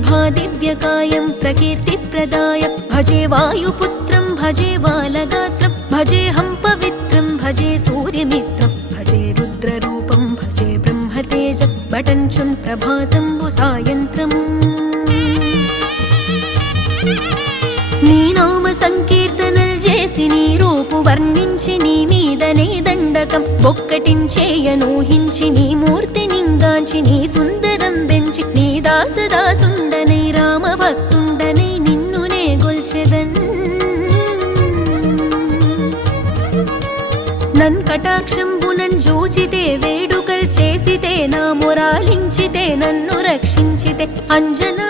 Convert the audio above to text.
ప్రభాదివ్యకాయం ప్రకీర్తిప్రదాయ భజే వాయుపుత్రం భజే బాలగాత్రం భజేహం పవిత్రం భజే సూర్యమిత్రం భజే రుద్రరూపం భజే బ్రహ్మతేజం బటంచున్ ప్రభాతంబు సాయంత్రము నీ నామ సంకీర్తనల్ చేసి నీ రూపు వర్ణించి నీ మీదనే దండకం బొక్కటించేయనూహించి నీ మూర్తి నింగాంచి నీ సుందరం బెంచి నీ దాసదాసుండనై రామ భక్తుండనై నిన్నునే గొల్చెదన్ నన్ కటాక్షంబునన్ జూచితే వేడుకల్ చేసితే నా మొరాలించితే నన్ను రక్షించితే అంజనా